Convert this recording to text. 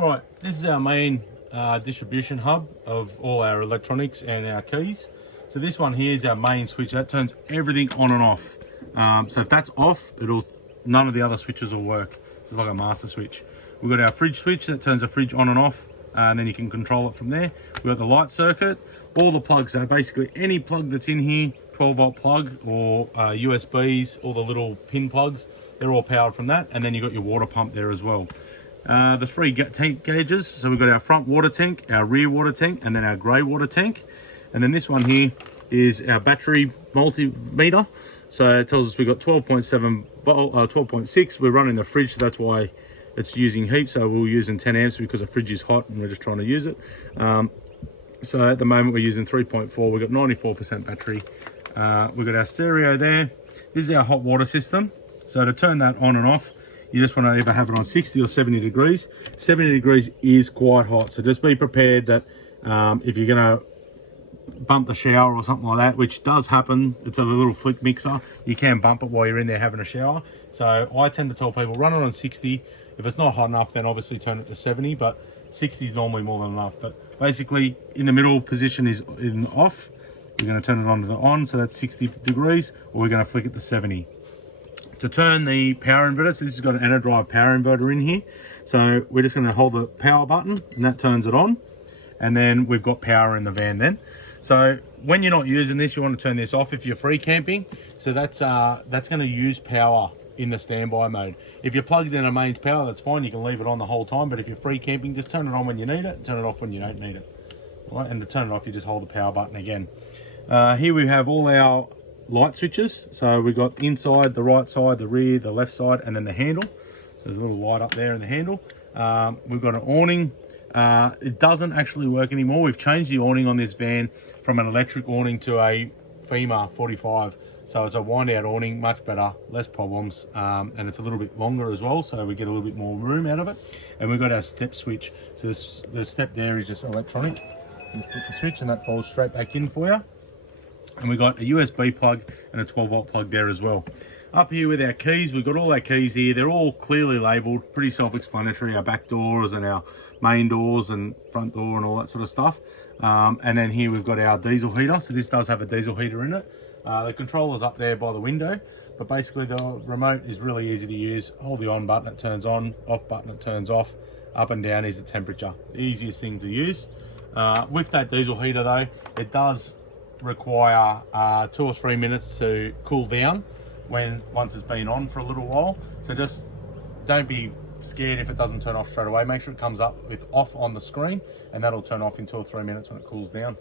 All right, this is our main distribution hub of all our electronics and our keys. So this one here is our main switch that turns everything on and off. So if that's off, none of the other switches will work. It's like a master switch. We've got our fridge switch that turns the fridge on and off, and then you can control it from there. We've got the light circuit, all the plugs. So basically any plug that's in here, 12-volt plug or USBs, all the little pin plugs, they're all powered from that. And then you've got your water pump there as well. The three tank gauges. So we've got our front water tank, our rear water tank, and then our grey water tank. And then this one here is our battery multimeter. So it tells us we've got 12.7 volt, 12.6. We're running the fridge, so that's why it's using heat. So we're using 10 amps because the fridge is hot and we're just trying to use it. So at the moment we're using 3.4. We've got 94% battery. We've got our stereo there. This is our hot water system. So to turn that on and off, you just want to either have it on 60 or 70 degrees. 70 degrees is quite hot, so just be prepared that if you're going to bump the shower or something like that, which does happen, it's a little flick mixer, you can bump it while you're in there having a shower. So I tend to tell people run it on 60. If it's not hot enough, then obviously turn it to 70, but 60 is normally more than enough. But basically in the middle position is in off. We're going to turn it on to the on, so that's 60 degrees, or we're going to flick it to 70. To turn the power inverter, so this has got an Enerdrive power inverter in here. So we're just going to hold the power button and that turns it on. And then we've got power in the van then. So when you're not using this, you want to turn this off if you're free camping. So that's going to use power in the standby mode. If you're plugged in a mains power, that's fine. You can leave it on the whole time. But if you're free camping, just turn it on when you need it. Turn it off when you don't need it. All right, and to turn it off, you just hold the power button again. Here we have all our light switches. So we've got inside, the right side, the rear, the left side, and then the handle. So there's a little light up there in the handle. We've got an awning. It doesn't actually work anymore. We've changed the awning on this van from an electric awning to a FEMA 45. So it's a wind out awning, much better, less problems, and it's a little bit longer as well, so we get a little bit more room out of it. And we've got our step switch. So the step there is just electronic. You just put the switch and that falls straight back in for you. And we've got a USB plug and a 12-volt plug there as well. Up here with our keys, we've got all our keys here. They're all clearly labelled, pretty self-explanatory. Our back doors and our main doors and front door and all that sort of stuff. And then here we've got our diesel heater. So this does have a diesel heater in it. The controller's up there by the window, but basically the remote is really easy to use. Hold the on button, it turns on, off button, it turns off. Up and down is the temperature. The easiest thing to use. With that diesel heater though, it does require 2 or 3 minutes to cool down once it's been on for a little while. So just don't be scared if it doesn't turn off straight away. Make sure it comes up with off on the screen, and that'll turn off in 2 or 3 minutes when it cools down.